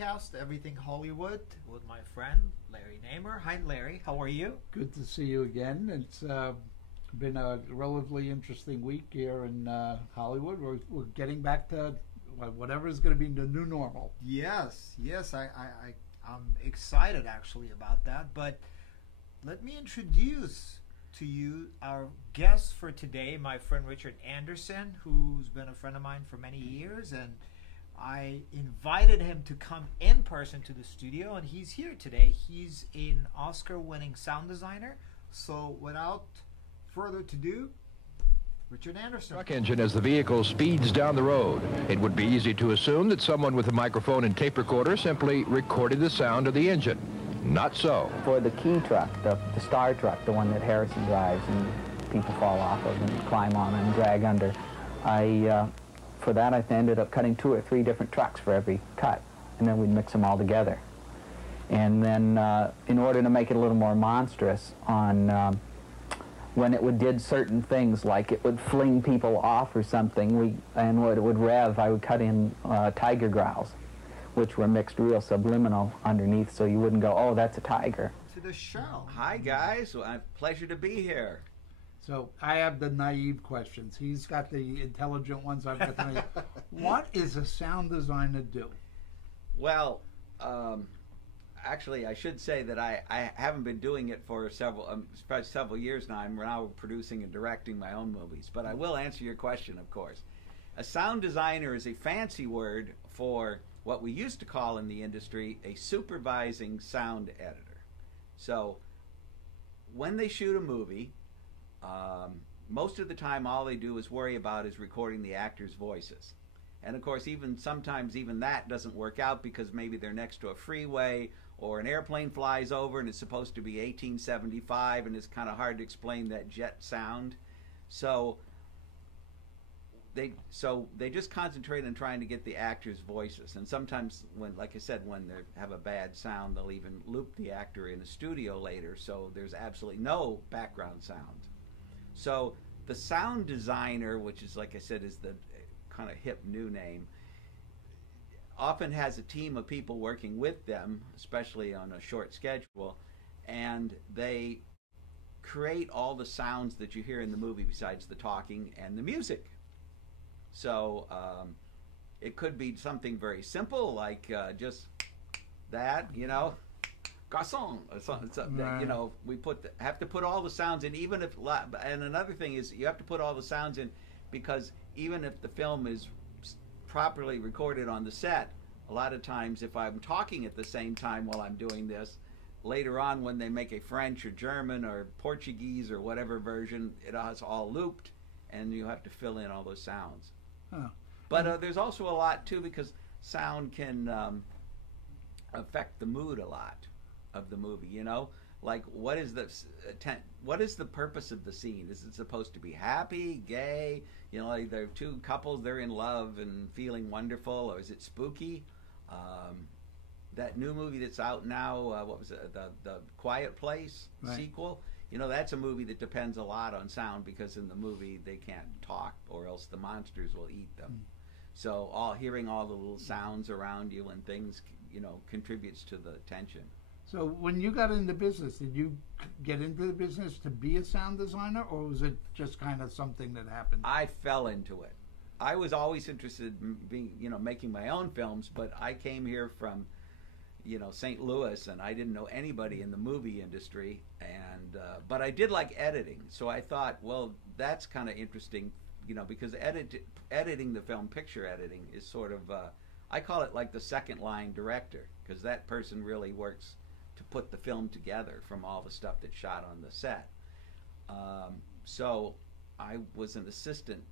podcast, Everything Hollywood, with my friend Larry Namer. Hi, Larry. How are you? Good to see you again. It's been a relatively interesting week here in Hollywood. We're getting back to whatever is going to be the new normal. Yes. I'm excited actually about that. But let me introduce to you our guest for today, my friend Richard Anderson, who's been a friend of mine for many years, and I invited him to come in person to the studio, and he's here today. He's an Oscar-winning sound designer. So without further ado, Richard Anderson. Truck engine as the vehicle speeds down the road. It would be easy to assume that someone with a microphone and tape recorder simply recorded the sound of the engine. Not so. For the key truck, the star truck, the one that Harrison drives and people fall off of and climb on and drag under, for that I ended up cutting 2 or 3 different trucks for every cut, and then we'd mix them all together. And then in order to make it a little more monstrous, when it did certain things, like it would fling people off or something, and when it would rev, I would cut in tiger growls, which were mixed real subliminal underneath, so you wouldn't go, oh, that's a tiger. To the show. Hi, guys. Well, pleasure to be here. So I have the naive questions. He's got the intelligent ones. I've got the naive. What does a sound designer do? Well, actually, I should say that I haven't been doing it for several years now. I'm now producing and directing my own movies. But I will answer your question, of course. A sound designer is a fancy word for what we used to call in the industry a supervising sound editor. So when they shoot a movie, most of the time all they do is worry about is recording the actors' voices. And of course, sometimes even that doesn't work out because maybe they're next to a freeway or an airplane flies over and it's supposed to be 1875 and it's kind of hard to explain that jet sound. So they just concentrate on trying to get the actors' voices. And sometimes, like I said, when they have a bad sound, they'll even loop the actor in a studio later, so there's absolutely no background sound. So the sound designer, which is, like I said, is the kind of hip new name, often has a team of people working with them, especially on a short schedule, and they create all the sounds that you hear in the movie besides the talking and the music. So it could be something very simple, like just that, garçon. We have to put all the sounds in, even if. And another thing is, you have to put all the sounds in because even if the film is properly recorded on the set, a lot of times if I'm talking at the same time while I'm doing this, later on when they make a French or German or Portuguese or whatever version, it is all looped, and you have to fill in all those sounds. Huh. But there's also a lot too, because sound can affect the mood a lot of the movie. Like what is the purpose of the scene? Is it supposed to be happy, gay? Like there are 2 couples, they're in love and feeling wonderful, or is it spooky? That new movie that's out now, what was it? The Quiet Place sequel. That's a movie that depends a lot on sound, because in the movie they can't talk or else the monsters will eat them. So hearing all the little sounds around you and things, contributes to the tension. So when you got into business, did you get into the business to be a sound designer, or was it just kind of something that happened? I fell into it. I was always interested in being, making my own films, but I came here from St. Louis, and I didn't know anybody in the movie industry, and but I did like editing, so I thought, well, that's kind of interesting, because editing the film, picture editing, is sort of I call it like the second line director, because that person really works to put the film together from all the stuff that's shot on the set. So I was an assistant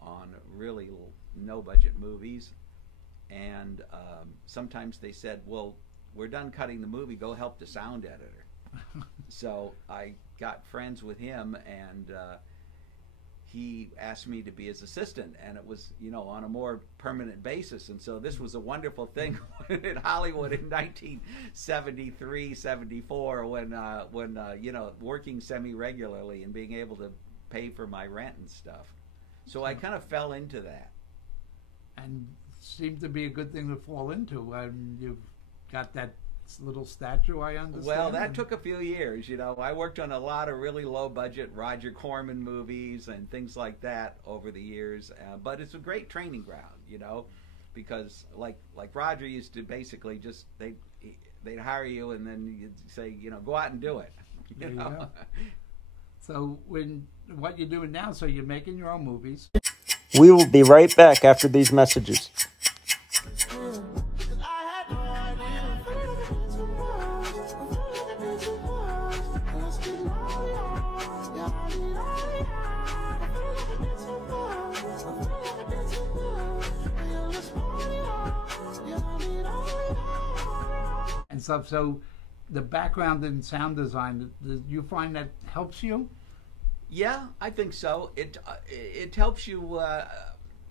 on really no budget movies. And sometimes they said, well, we're done cutting the movie, go help the sound editor. So I got friends with him, and he asked me to be his assistant, and it was, on a more permanent basis. And so this was a wonderful thing in Hollywood in 1973, 74, when working semi-regularly and being able to pay for my rent and stuff. So I kind of fell into that. And seemed to be a good thing to fall into. You've got that little statue, I understand. Well, that took a few years. You know, I worked on a lot of really low-budget Roger Corman movies and things like that over the years. But it's a great training ground, you know, because like Roger used to basically just they'd hire you and then you'd say, you know, go out and do it. You know? go. So what you're doing now? So you're making your own movies. We will be right back after these messages. And stuff. So the background in sound design, do you find that helps you? Yeah, I think so. It helps you.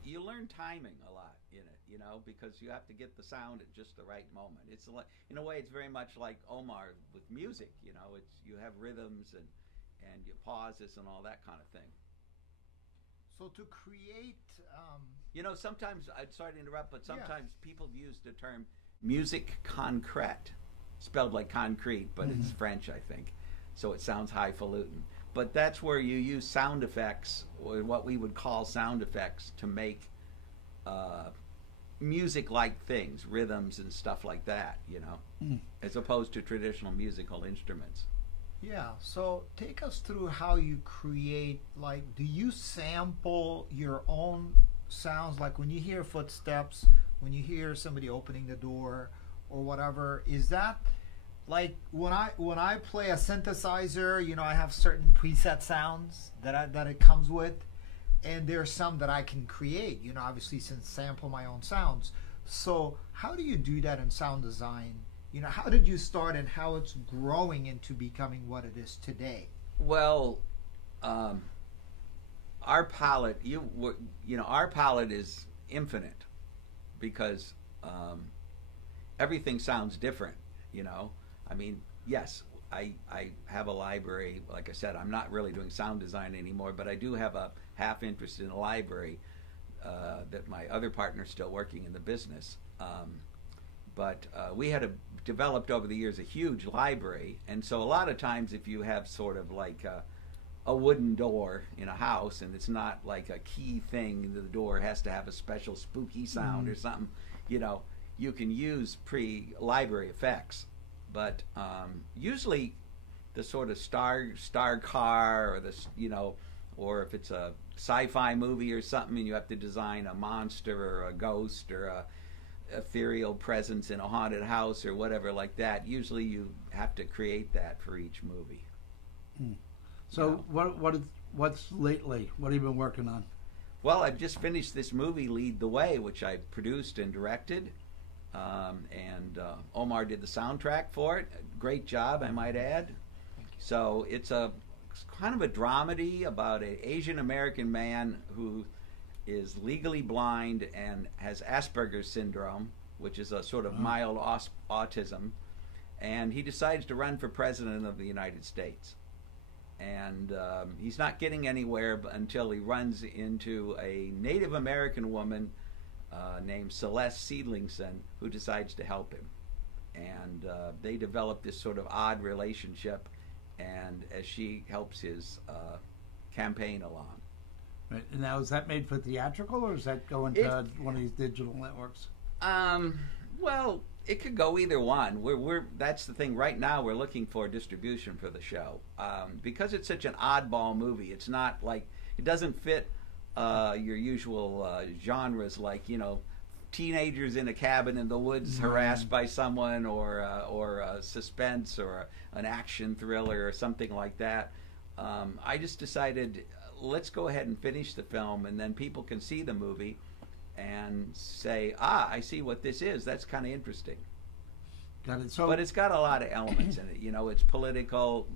You learn timing a lot in it, you know, because you have to get the sound at just the right moment. It's like, in a way, it's very much like Omar with music. You know, it's you have rhythms and your pauses and all that kind of thing. So to create, you know, sometimes I'm sorry to interrupt, but sometimes people use the term musique concrète, spelled like concrete, but it's French, I think, so it sounds highfalutin. But that's where you use sound effects, or what we would call sound effects, to make music-like things, rhythms and stuff like that, you know, as opposed to traditional musical instruments. Yeah, so take us through how you create, like, do you sample your own sounds? Like when you hear footsteps, when you hear somebody opening the door or whatever, is that like when I play a synthesizer, you know, I have certain preset sounds that it comes with, and there's some that I can create, you know, obviously since sample my own sounds. So how do you do that in sound design? You know, how did you start and how it's growing into becoming what it is today? Well, our palette, our palette is infinite because everything sounds different, you know. I mean, yes, I have a library. Like I said, I'm not really doing sound design anymore, but I do have a half interest in a library that my other partner's still working in the business. But we had developed over the years a huge library, and so a lot of times if you have sort of like a wooden door in a house and it's not like a key thing, the door has to have a special spooky sound or something, you know, you can use pre-library effects. But usually the sort of star car, or this, you know, or if it's a sci-fi movie or something and you have to design a monster or a ghost or a ethereal presence in a haunted house or whatever like that, usually you have to create that for each movie. So what's lately? What have you been working on? Well, I've just finished this movie, Lead the Way, which I produced and directed. And Omar did the soundtrack for it. Great job, I might add. So it's kind of a dramedy about an Asian American man who is legally blind and has Asperger's syndrome, which is a sort of mild autism, and he decides to run for president of the United States. And he's not getting anywhere until he runs into a Native American woman named Celeste Seedlingson, who decides to help him. And they develop this sort of odd relationship, and as she helps his campaign along. Right. And now, is that made for theatrical, or is that going to one of these digital networks? Well, it could go either one. That's the thing. Right now, we're looking for distribution for the show because it's such an oddball movie. It's not like it doesn't fit your usual genres, like, you know, teenagers in a cabin in the woods harassed by someone, or suspense, or an action thriller, or something like that. I just decided, let's go ahead and finish the film, and then people can see the movie and say, I see what this is. That's kind of interesting. Got it. So, but it's got a lot of elements in it. You know, it's political,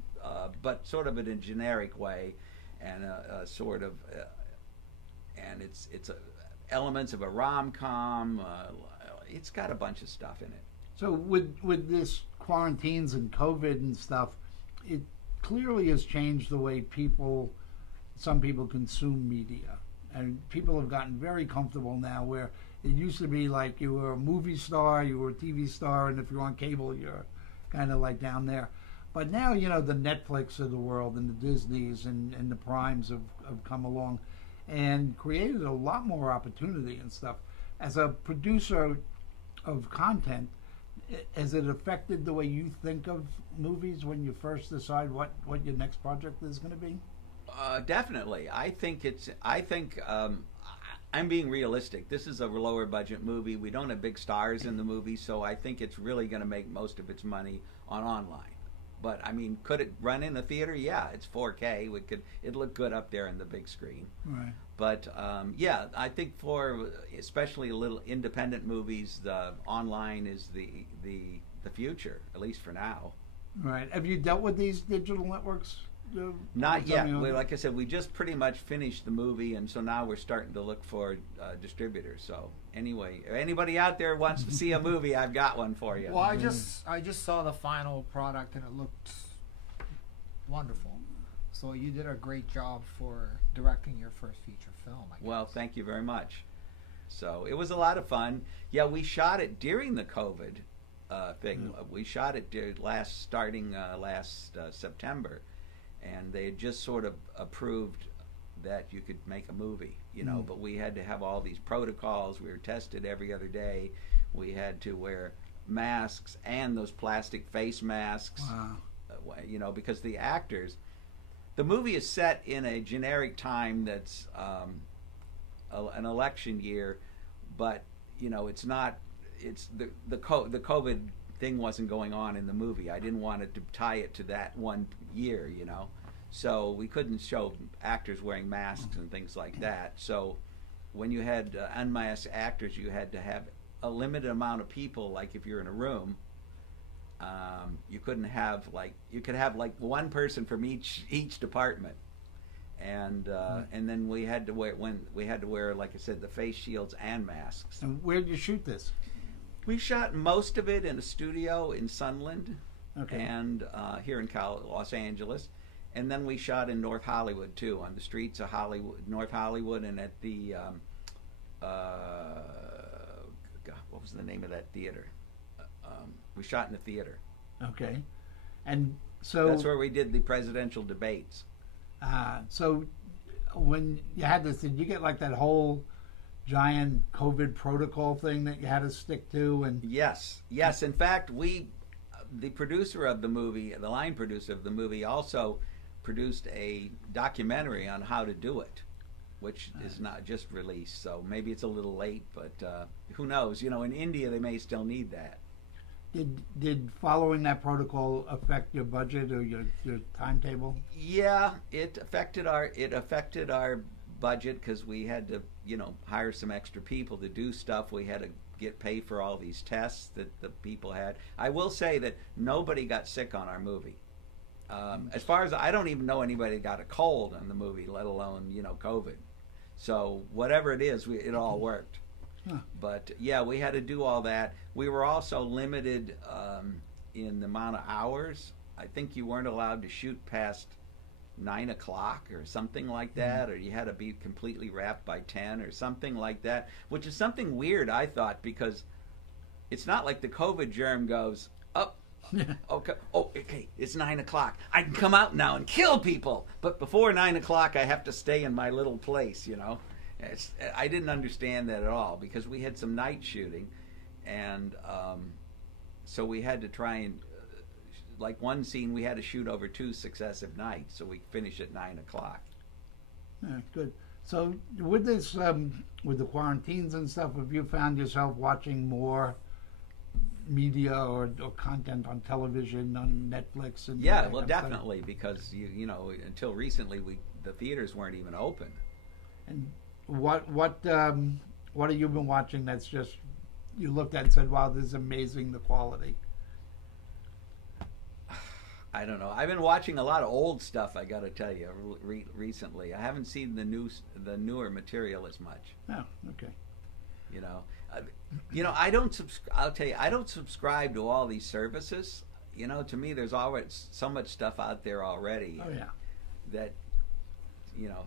but sort of in a generic way, and a sort of, and it's elements of a rom-com. It's got a bunch of stuff in it. So with this quarantines and COVID and stuff, it clearly has changed the way some people consume media. And people have gotten very comfortable now where It used to be like you were a movie star, you were a TV star, and if you're on cable, you're kind of like down there. But now, you know, the Netflix of the world and the Disneys and the Primes have come along and created a lot more opportunity and stuff. As a producer of content, has it affected the way you think of movies when you first decide what your next project is going to be? Definitely. I'm being realistic. This is a lower budget movie. We don't have big stars in the movie, so I think it's really going to make most of its money on online. But I mean, could it run in a theater? Yeah, it's 4K. It'd look good up there in the big screen. Right. But yeah, I think for especially little independent movies, the online is the future, at least for now. Right. Have you dealt with these digital networks? Not yet. Like I said, we just pretty much finished the movie, and so now we're starting to look for distributors. So anyway, if anybody out there wants to see a movie, I've got one for you. Well, I just saw the final product, and it looked wonderful. So you did a great job for directing your first feature film, I guess. Well, thank you very much. So it was a lot of fun. Yeah, we shot it during the COVID thing. We shot it starting last September. And they had just sort of approved that you could make a movie, you know, but we had to have all these protocols. We were tested every other day. We had to wear masks and those plastic face masks, you know, because the movie is set in a generic time that's an election year, but, you know, it's the COVID thing wasn't going on in the movie. I didn't want it to tie it to that one year, you know. So we couldn't show actors wearing masks and things like that. So when you had unmasked actors, you had to have a limited amount of people. Like if you're in a room, you couldn't have you could have like one person from each department. And then we had to wear like I said, the face shields and masks. And where did you shoot this? We shot most of it in a studio in Sunland, and here in Los Angeles, and then we shot in North Hollywood too, on the streets of North Hollywood, and at the what was the name of that theater? We shot in the theater. Okay, and so that's where we did the presidential debates. So when you had this, did you get like that whole giant COVID protocol thing that you had to stick to? And yes. In fact, the producer of the movie, the line producer of the movie, also produced a documentary on how to do it, which is not just released. So maybe it's a little late, but who knows? You know, in India they may still need that. Did following that protocol affect your budget or your timetable? Yeah, it affected our budget because we had to, you know, hire some extra people to do stuff. We had to get paid for all these tests that the people had. I will say that nobody got sick on our movie. As far as I don't even know anybody got a cold on the movie, let alone, you know, COVID. So whatever it is, it all worked. Huh. But yeah, we had to do all that. We were also limited in the amount of hours. I think you weren't allowed to shoot past 9 o'clock or something like that, or you had to be completely wrapped by 10 or something like that, which is something weird, I thought, because it's not like the COVID germ goes, okay, it's 9 o'clock. I can come out now and kill people, but before 9 o'clock I have to stay in my little place, you know. I didn't understand that at all because we had some night shooting, and so we had to try and like one scene we had to shoot over 2 successive nights, so we finished at 9 o'clock. Yeah, good. So with this, with the quarantines and stuff, have you found yourself watching more media or content on television, on Netflix? And yeah, well, definitely, because you know, until recently the theaters weren't even open. And what have you been watching that's just you looked at and said, wow, this is amazing, the quality? I don't know. I've been watching a lot of old stuff, I got to tell you, recently. I haven't seen the newer material as much. Oh, okay. You know, I'll tell you, I don't subscribe to all these services. You know, to me, there's always so much stuff out there already. Oh, yeah. That, you know,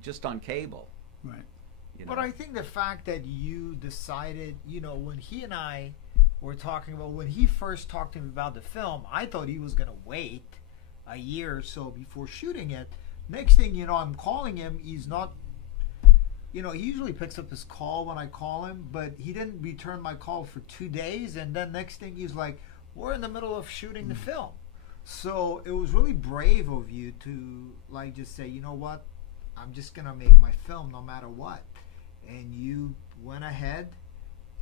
just on cable. Right. You know? But I think the fact that you decided, when he and I were talking about, when he first talked to me about the film, I thought he was going to wait a year or so before shooting it. Next thing you know, I'm calling him. He's not, he usually picks up his call when I call him, but he didn't return my call for 2 days. And then next thing he's like, we're in the middle of shooting the film. So it was really brave of you to like just say, you know what, I'm just going to make my film no matter what. And you went ahead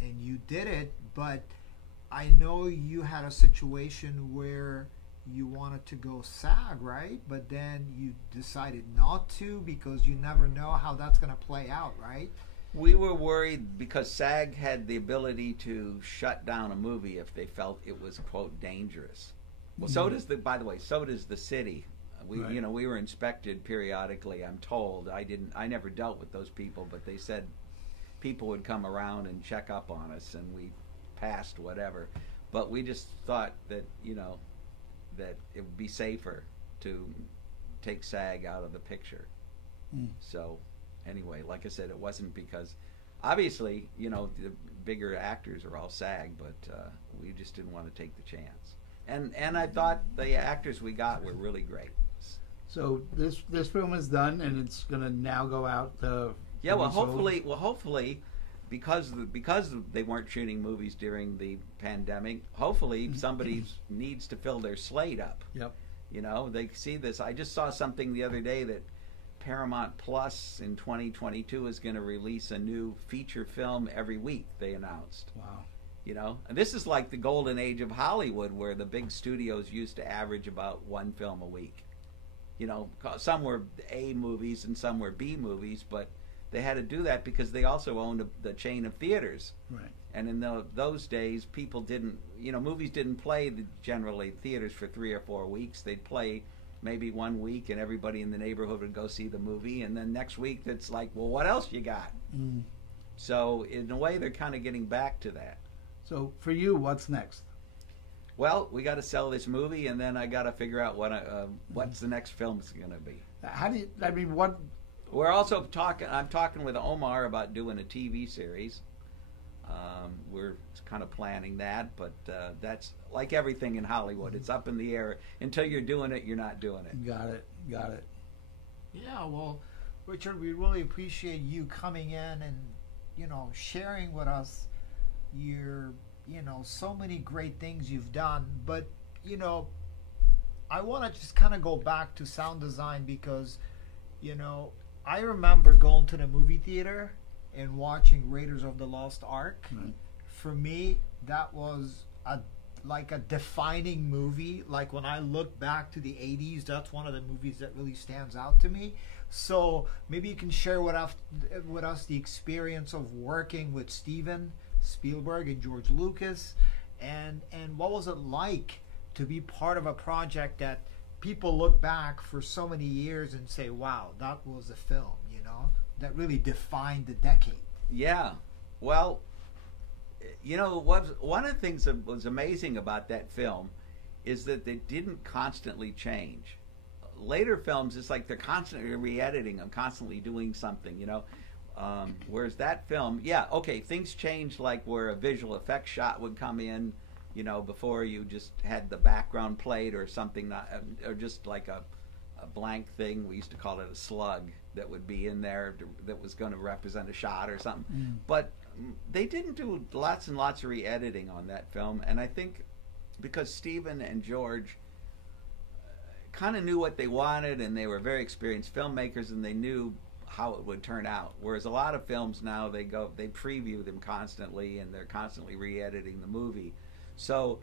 and you did it, but I know you had a situation where you wanted to go SAG, right? But then you decided not to because you never know how that's going to play out, right? We were worried because SAG had the ability to shut down a movie if they felt it was, quote, dangerous. Well, so does by the way, so does the city. We, Right. We were inspected periodically. I'm told. I never dealt with those people, but they said people would come around and check up on us, and we passed whatever. But we just thought that that it would be safer to take SAG out of the picture. So anyway, like I said, it wasn't because obviously the bigger actors are all SAG, but we just didn't want to take the chance. And I thought the actors we got were really great. So this film is done, and it's going to now go out. Yeah, well, hopefully, because they weren't shooting movies during the pandemic, hopefully somebody needs to fill their slate up. Yep. They see this. I just saw something the other day that Paramount Plus in 2022 is going to release a new feature film every week. They announced. Wow. And this is like the golden age of Hollywood, where the big studios used to average about one film a week. Some were A movies and some were B movies, but they had to do that because they also owned the chain of theaters. Right. And in those days, people didn't, movies didn't play generally theaters for 3 or 4 weeks. They'd play maybe 1 week, and everybody in the neighborhood would go see the movie. And then next week, it's like, well, what else you got? So in a way, they're kind of getting back to that. So for you, what's next? Well, we got to sell this movie, and then I got to figure out what's the next film's going to be. How do you? I mean, what? We're also talking. I'm talking with Omar about doing a TV series. We're kind of planning that, but that's like everything in Hollywood. It's up in the air. Until you're doing it, you're not doing it. Got it. Yeah, well, Richard, we really appreciate you coming in and, sharing with us your, so many great things you've done. But, I want to just kind of go back to sound design because, I remember going to the movie theater and watching Raiders of the Lost Ark. Right. For me, that was like a defining movie. Like when I look back to the 80s, that's one of the movies that really stands out to me. So maybe you can share with us the experience of working with Steven Spielberg and George Lucas, and what was it like to be part of a project that people look back for so many years and say, wow, that was a film, that really defined the decade. Yeah. Well, one of the things that was amazing about that film is that they didn't constantly change. Later films, it's like they're constantly re-editing them, constantly doing something, whereas that film, things changed, like where a visual effects shot would come in, before you just had the background played or something, or just like a blank thing. We used to call it a slug that would be in there that was going to represent a shot or something. But they didn't do lots and lots of re-editing on that film, and I think because Steven and George kind of knew what they wanted, and they were very experienced filmmakers, and they knew how it would turn out. Whereas a lot of films now, they preview them constantly, and they're constantly re-editing the movie. So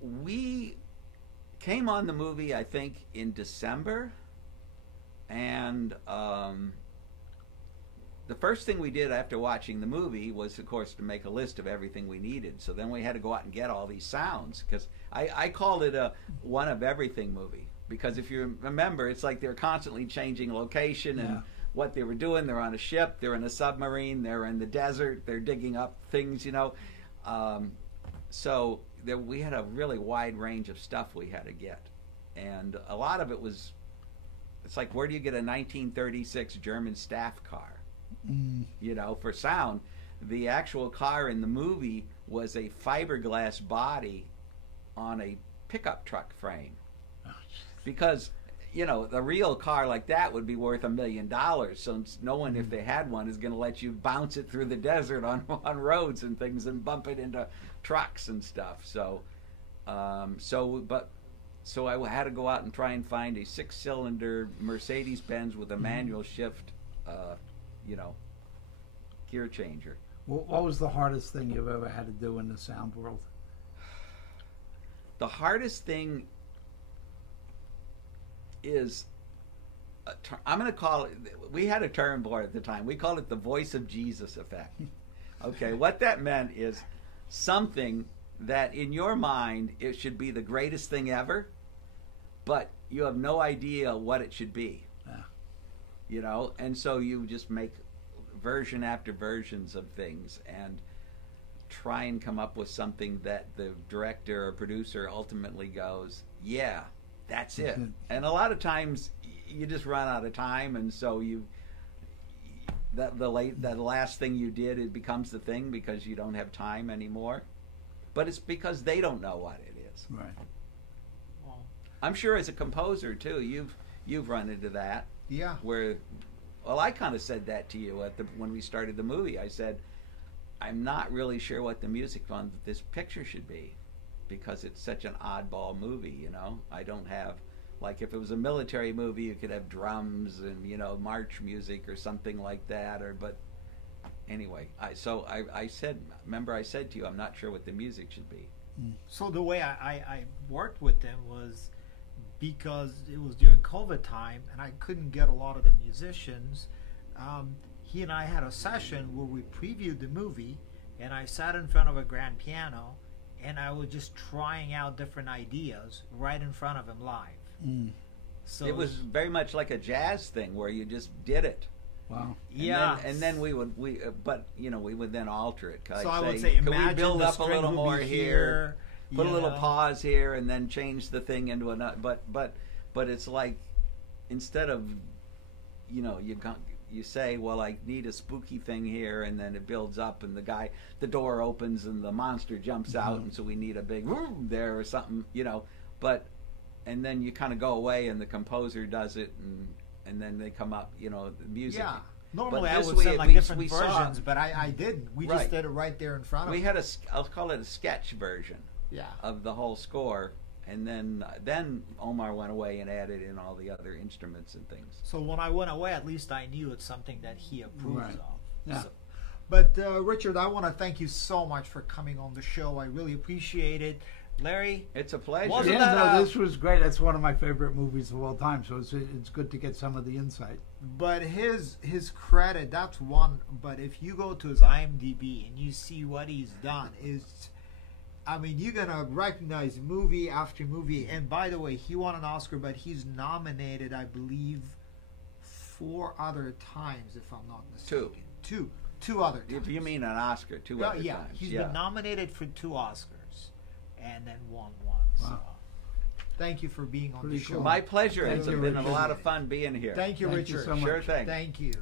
we came on the movie, I think, in December, and the first thing we did after watching the movie was, of course, to make a list of everything we needed. So then we had to go out and get all these sounds, because I called it a one of everything movie, because if you remember, it's like they're constantly changing location and what they were doing. They're on a ship, they're in a submarine, they're in the desert, they're digging up things, so we had a really wide range of stuff we had to get, and a lot of it was, it's like, where do you get a 1936 German staff car? you know, for sound. The actual car in the movie was a fiberglass body on a pickup truck frame. Because, you know, the real car like that would be worth $1 million. So no one, if they had one, is going to let you bounce it through the desert on roads and things and bump it into trucks and stuff. So, so I had to go out and try and find a 6-cylinder Mercedes-Benz with a manual shift, you know, gear changer. What was the hardest thing you've ever had to do in the sound world? The hardest thing is, I'm going to call it, we had a term for it at the time. We called it the voice of Jesus effect. Okay, what that meant is something that in your mind it should be the greatest thing ever, but you have no idea what it should be. Yeah. You know, and so you just make version after versions of things and try and come up with something that the director or producer ultimately goes, yeah, that's it. And a lot of times you just run out of time, and so that last thing you did, it becomes the thing because you don't have time anymore. But it's because they don't know what it is. Right. Well, I'm sure as a composer too, you've run into that. yeah. Where, well, I kind of said that to you when we started the movie. I said, I'm not really sure what the music on this picture should be, because it's such an oddball movie, you know. I don't have, like, if it was a military movie, you could have drums and, you know, march music or something like that. But anyway, I said, remember I said to you, I'm not sure what the music should be. So the way I worked with them was because it was during COVID time and I couldn't get a lot of the musicians. He and I had a session where we previewed the movie, and I sat in front of a grand piano and I was just trying out different ideas right in front of him live. So It was very much like a jazz thing where you just did it. Wow. yeah, And then we would then alter it. so I would say, can we imagine build the up a string little would more be here, put a you little know. pause here, and then change the thing into another. But it's like, instead of, you know, you say, well, I need a spooky thing here, and then it builds up, and the door opens, and the monster jumps out, and so we need a big whoom there or something, you know. And then you kind of go away, and the composer does it, and then they come up, you know, the music. Yeah. Normally But I this would way, send at like least different we saw- versions, but I didn't. We Right. just did it right there in front of We him. had I'll call it a sketch version Yeah. of the whole score, and then Omar went away and added in all the other instruments and things. So when I went away, at least I knew it's something that he approves Right. of. Yeah. So, but Richard, I want to thank you so much for coming on the show. I really appreciate it. Larry, It's a pleasure. Wasn't Yeah, that, no, this was great. That's one of my favorite movies of all time. So it's good to get some of the insight. but his credit, that's one. But if you go to his IMDb and you see what he's done, I mean, you're gonna recognize movie after movie. And by the way, he won an Oscar, but he's nominated, I believe, 4 other times, if I'm not mistaken. Two other times. If you mean an Oscar, two other yeah, times. he's yeah. been nominated for 2 Oscars, and then won 1. Wow. So, thank you for being on Pretty the show. cool. My pleasure. Thank It's you, been a Richard. lot of fun being here. Thank you, Thank you Richard. so much. Sure thing. Thank you.